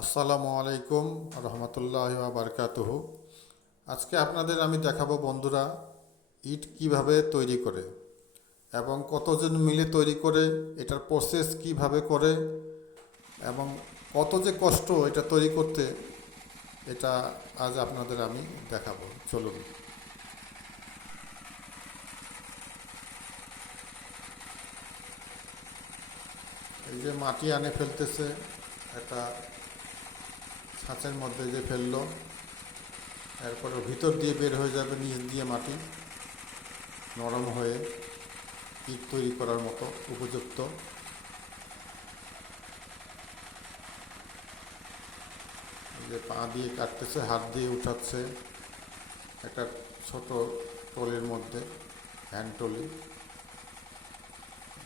আসসালামু আলাইকুম রহমতুল্লাহি ওয়া বারাকাতুহু। আজকে আপনাদের আমি দেখাবো বন্ধুরা, ইট কিভাবে তৈরি করে এবং কতজন মিলে তৈরি করে, এটার প্রসেস কিভাবে করে এবং কত যে কষ্ট এটা তৈরি করতে, এটা আজ আপনাদের আমি দেখাবো। চলুন। এই যে মাটি আনে ফেলতেছে, একটা ছাঁচের মধ্যে যে ফেললো, এরপরে ভিতর দিয়ে বের হয়ে যাবে নিচ দিয়ে মাটি, নরম হয়ে ইট তৈরি করার মতো উপযুক্ত। এই যে পা দিয়ে কাটতেছে, হাত দিয়ে উঠাচ্ছে একটা ছোট টলির মধ্যে, হ্যান্ড টলি।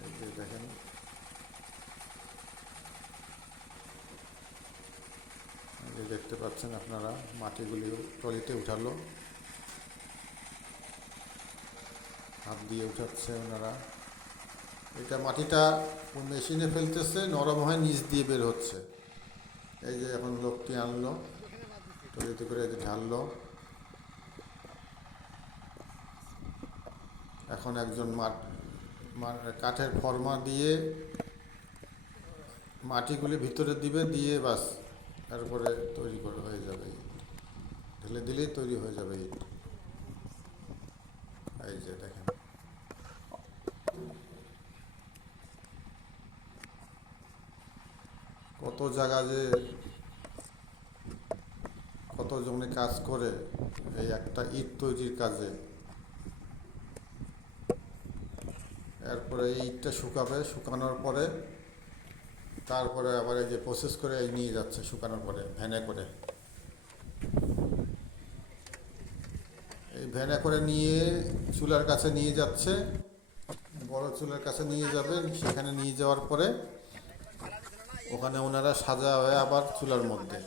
এই যে দেখেন, এই যে দেখতে পাচ্ছেন আপনারা, মাটিগুলি টলিতে উঠালো, হাত দিয়ে উঠাচ্ছে ওনারা। এটা মাটিটা মেশিনে ফেলতেছে, নরম হয়ে নিচ দিয়ে বের হচ্ছে। এই যে এখন লোকটি আনলো, টলিতে করে ঢাললো। এখন একজন কাঠের ফর্মা দিয়ে মাটিগুলি ভিতরে দিবে, দিয়ে বাস তারপরে তৈরি করে হয়ে যাবে ইট। ঢেলে দিলেই তৈরি হয়ে যাবে ইট। এই যে দেখেন, কত জায়গা যে কত জনে কাজ করে এই একটা ইট তৈরির কাজে। এরপরে এই ইটটা শুকাবে, শুকানোর পরে তারপরে আবার এই যে প্রসেস করে এই নিয়ে যাচ্ছে, শুকানোর পরে ভ্যানে করে। এই ভ্যানে করে নিয়ে চুলার কাছে নিয়ে যাচ্ছে, বড় চুলার কাছে নিয়ে যাবেন। সেখানে নিয়ে যাওয়ার পরে ওখানে ওনারা সাজাবে আবার চুলার মধ্যে।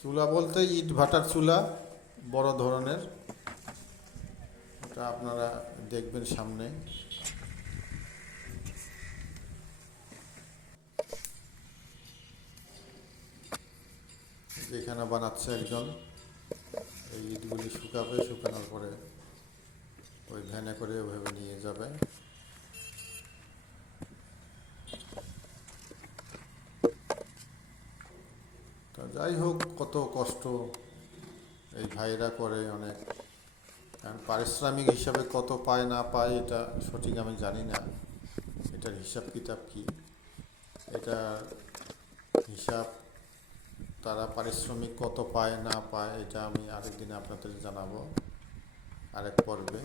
চুলা বলতে ইট ভাটার চুলা, বড় ধরনের। এটা আপনারা দেখবেন সামনে। যেখানে বানাচ্ছে একজন, এই ইটগুলি শুকাবে, শুকানোর পরে ওই ভ্যানে করে ওইভাবে নিয়ে যাবে। তা যাই হোক, কত কষ্ট এই ভাইরা করে অনেক। কারণ পারিশ্রমিক হিসাবে কত পায় না পায় এটা সঠিক আমি জানি না, এটার হিসাব কিতাব কি, এটা হিসাব তারা পারিশ্রমিক কত পায় না পায় এটা আমি আরেকদিন আপনাদের জানাবো, আরেক পর্বে।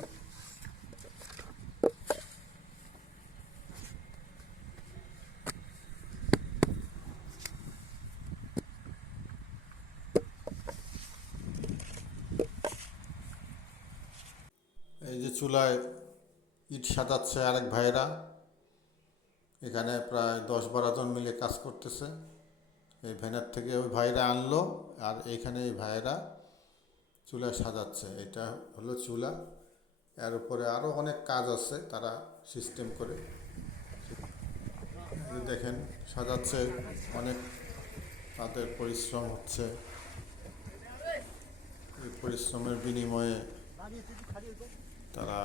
এই যে চুলায় ইট সাজাচ্ছে আরেক ভাইরা, এখানে প্রায় 10-12 জন মিলে কাজ করতেছে। এই ভ্যানের থেকে ওই ভাইরা আনলো, আর এইখানে এই ভাইরা চুলা সাজাচ্ছে। এটা হলো চুলা, এর উপরে আরও অনেক কাজ আছে, তারা সিস্টেম করে দেখেন সাজাচ্ছে। অনেক তাদের পরিশ্রম হচ্ছে, এই পরিশ্রমের বিনিময়ে তারা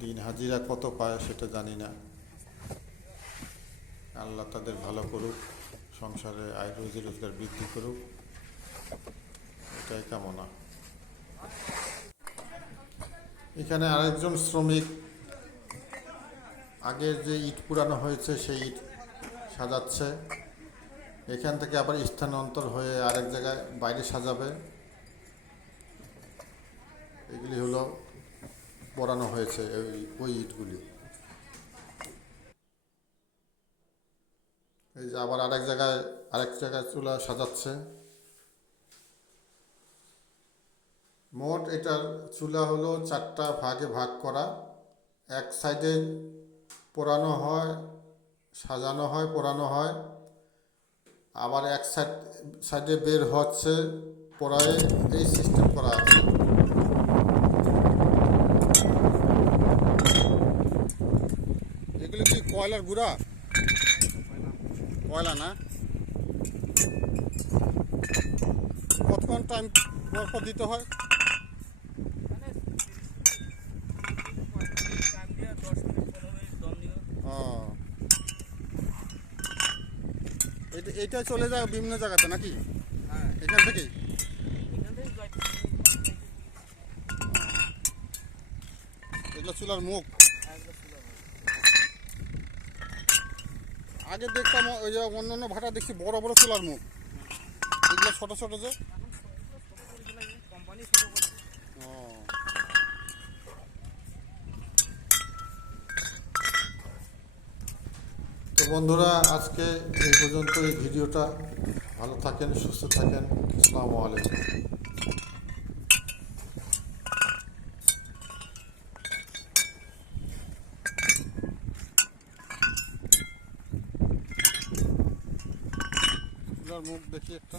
দিন হাজিরা কত পায় সেটা জানি না। আল্লাহ তাদের ভালো করুক, সংসারে আয় রুজি রোজগার বৃদ্ধি করুক, এটাই কামনা। এখানে আরেকজন শ্রমিক আগের যে ইট পুরানো হয়েছে সেই ইট সাজাচ্ছে। এখান থেকে আবার স্থানান্তর হয়ে আরেক জায়গায় বাইরে সাজাবে। এগুলি হলো পোড়ানো হয়েছে ওই ইটগুলি। এই যে আবার আরেক জায়গায় চুলা সাজাচ্ছে। মোট এটার চুলা হলো 4টা ভাগে ভাগ করা। এক সাইডে পোড়ানো হয়, সাজানো হয়, পোড়ানো হয়। আবার এক সাইডে বের হচ্ছে, পোড়ায়। এই সিস্টেম করা আছে। এগুলো কি কয়লার গুঁড়া? কয়লা না? কতক্ষণ টাইম পর দিতে হয়? ও, এইটা চলে যায় বিভিন্ন জায়গাতে নাকি? এখান থেকেই? এগুলো চুলার মুখ। আগে দেখতাম ওই যে অন্য অন্য ভাটা দেখছি বড় বড় চুলার মুখ, এগুলো ছোট ছোট যে। ও, তো বন্ধুরা, আজকে এই পর্যন্ত এই ভিডিওটা। ভালো থাকেন, সুস্থ থাকেন। আসসালামু আলাইকুম। চুলার মুখ দেখি একটা।